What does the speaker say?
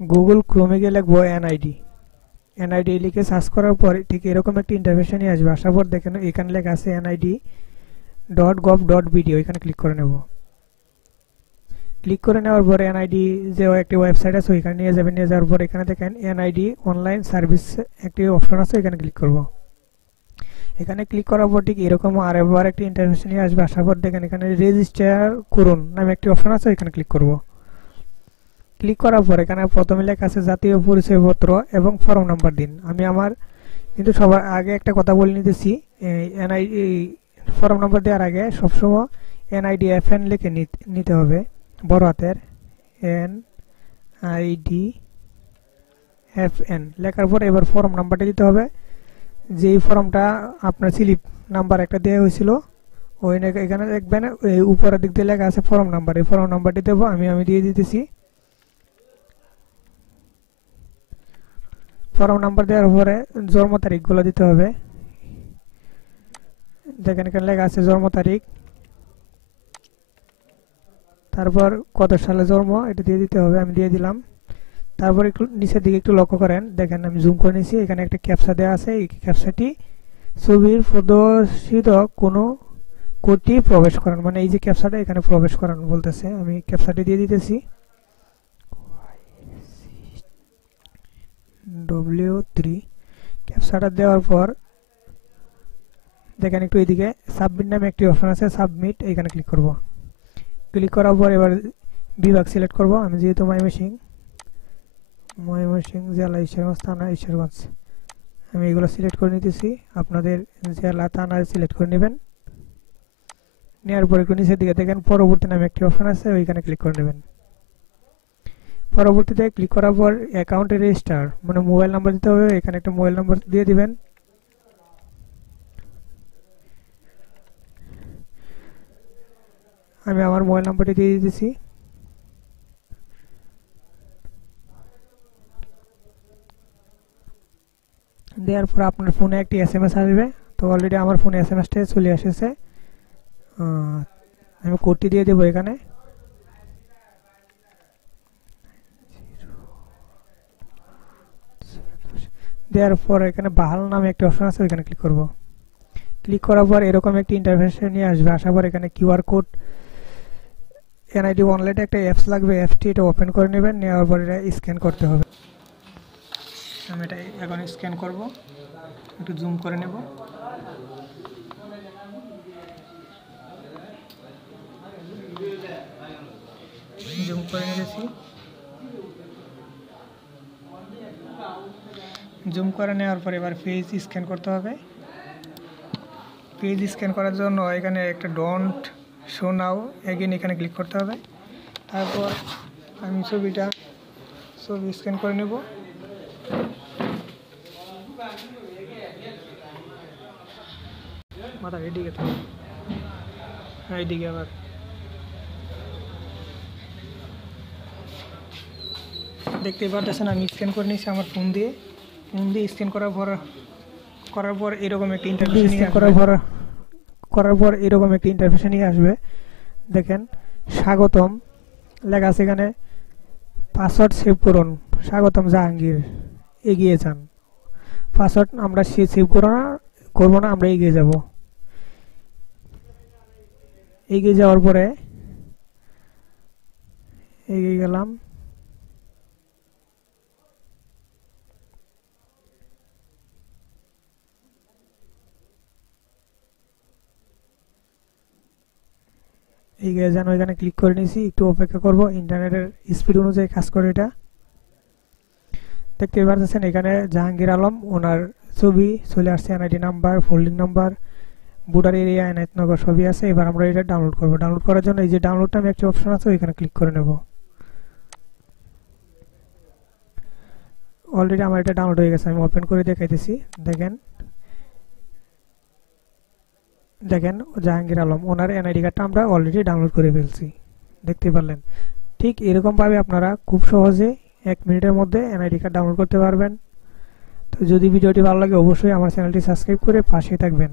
Google ক্রোমে গিয়ে লিখবো NID. NID লিখে সার্চ করার পর ঠিক এরকম একটা ইন্টারফেস নিয়ে আসবে। আসার পর দেখেন এখানে লেখা আছে NID.gov.bd, এখানে ক্লিক করে নেব। ক্লিক করে নেওয়ার পর এনআইডি যে একটি ওয়েবসাইট আছে ওইখানে নিয়ে যাবেন। নিয়ে যাওয়ার পর এখানে দেখেন এনআইডি অনলাইন সার্ভিস একটি অপশন আছে, এখানে ক্লিক করব। এখানে ক্লিক করার পর ঠিক এরকম আরেকবার একটি ইন্টারফেস নিয়ে আসবে। আসার পর দেখেন এখানে রেজিস্টার করুন নামে একটি অপশন আছে, এখানে ক্লিক করব। ক্লিক করার পর এখানে প্রথমে লেখা আছে জাতীয় পরিচয়পত্র এবং ফর্ম নাম্বার দিন। আমি আমার কিন্তু সবার আগে একটা কথা বলে নিতেছি, এনআইডি ফর্ম নাম্বার দেওয়ার আগে সবসময় NIDFN লিখে নিতে হবে, বড় হাতের NIDFN লেখার পর এবার ফর্ম নাম্বারটা দিতে হবে। যেই ফর্মটা আপনার স্লিপ নাম্বার একটা দেওয়া হয়েছিল ওই এখানে দেখবেন উপরের দিক দিয়ে লেখা আছে ফর্ম নাম্বার, এই ফর্ম নাম্বারটি দেবো। আমি দিয়ে দিতেছি। ফর্ম নাম্বার দেওয়ার পরে জন্ম তারিখগুলো দিতে হবে। দেখেন এখানে লেখা আছে জন্ম তারিখ, তারপর কত সালে জন্ম এটা দিয়ে দিতে হবে, আমি দিয়ে দিলাম। তারপর একটু নিচের দিকে একটু লক্ষ্য করেন, দেখেন আমি জুম করে নিয়েছি, এখানে একটা ক্যাপচা দেওয়া আছে। এই ক্যাপচাটি ছবির প্রদর্শিত কোনো কোডটি প্রবেশ করান, মানে এই যে ক্যাপচাটা এখানে প্রবেশ করান বলতেছে। আমি ক্যাপচাটি দিয়ে দিতেছি W3। ক্যাপচাটা দেওয়ার পর দেখেন একটু এইদিকে সাবমিট নামে একটি অপশন আছে, সাবমিট, এখানে ক্লিক করব। ক্লিক করার পর এবার বিভাগ সিলেক্ট করব। আমি যেহেতু ময়মনসিংহ জেলা ঈশ্বরগঞ্জ থানা ঈশ্বরগঞ্জ, আমি এগুলো সিলেক্ট করে নিতেছি। আপনাদের জেলা থানা সিলেক্ট করে নেবেন। নেওয়ার পর একটু নিচের দিকে দেখেন পরবর্তী নামে একটি অপশন আছে, ওইখানে ক্লিক করে নেবেন। পরবর্তীতে ক্লিক করার পর অ্যাকাউন্টে রেজিস্টার মানে মোবাইল নাম্বার দিতে হবে, এখানে একটা মোবাইল নাম্বার দিয়ে দিবেন। আমি আমার মোবাইল নাম্বারটি দিয়ে দিতেছি। দেওয়ার পর আপনার ফোনে একটি SMS আসবে। তো অলরেডি আমার ফোনে SMSটা চলে এসেছে। আমি কোডটি দিয়ে দেবো এখানে। দেওয়ার পর এখানে বাহাল নামে একটা অপশন আছে, ওইখানে ক্লিক করব। ক্লিক করার পর এরকম একটি ইন্টারফেস নিয়ে আসবে। আসার পর এখানে QR কোড NID অনলাইনে একটা অ্যাপস লাগবে, অ্যাপসটি এটা ওপেন করে নেবেন। নেওয়ার পর এটা স্ক্যান করতে হবে। আমি এটা এখন স্ক্যান করব, একটু জুম করে নেব। জুম করে নিয়েছি। জুম করে নেওয়ার পর এবার পেজ স্ক্যান করতে হবে। পেজ স্ক্যান করার জন্য এখানে একটা ডোন্ট শো নাও এগেইন এখানে ক্লিক করতে হবে। তারপর আমি ছবি স্ক্যান করে নেব। মাথা এদিকে তো এইদিকে আবার দেখতেই পারতেছেন আমি স্ক্যান করে নিয়েছি আমার ফোন দিয়ে স্ক্যান করার পর এরকম একটা ইন্টারফেস নিয়ে আসবে। দেখেন স্বাগতম লেখা আছে এখানে, পাসওয়ার্ড সেভ করুন, স্বাগতম জাহাঙ্গীর, এগিয়ে যান। পাসওয়ার্ড আমরা সেভ করবো না, আমরা এগিয়ে যাব। এগিয়ে যাওয়ার পরে এগিয়ে গেলাম। এগিয়ে যান, ওইখানে ক্লিক করে নিয়েছি। একটু অপেক্ষা করব, ইন্টারনেটের স্পিড অনুযায়ী কাজ করে এটা। দেখতে পাচ্ছেন এখানে জাহাঙ্গীর আলম ওনার ছবি চলে আসছে, NID number, folding number, border area, Enayetnagar সবই আছে। এবার আমরা এটা ডাউনলোড করব। ডাউনলোড করার জন্য এই যে ডাউনলোড নামে একটা অপশন আছে, ওইখানে ক্লিক করে নেব। অলরেডি আমার এটা ডাউনলোড হয়ে গেছে, আমি ওপেন করে দেখাইতেছি। দেখেন জাহাঙ্গীর আলম ওনার NID কার্ডটা আমরা অলরেডি ডাউনলোড করে ফেলছি, দেখতে পারলেন। ঠিক এরকমভাবে আপনারা খুব সহজে 1 মিনিটের মধ্যে NID কার্ড ডাউনলোড করতে পারবেন। তো যদি ভিডিওটি ভালো লাগে অবশ্যই আমার চ্যানেলটি সাবস্ক্রাইব করে পাশে থাকবেন।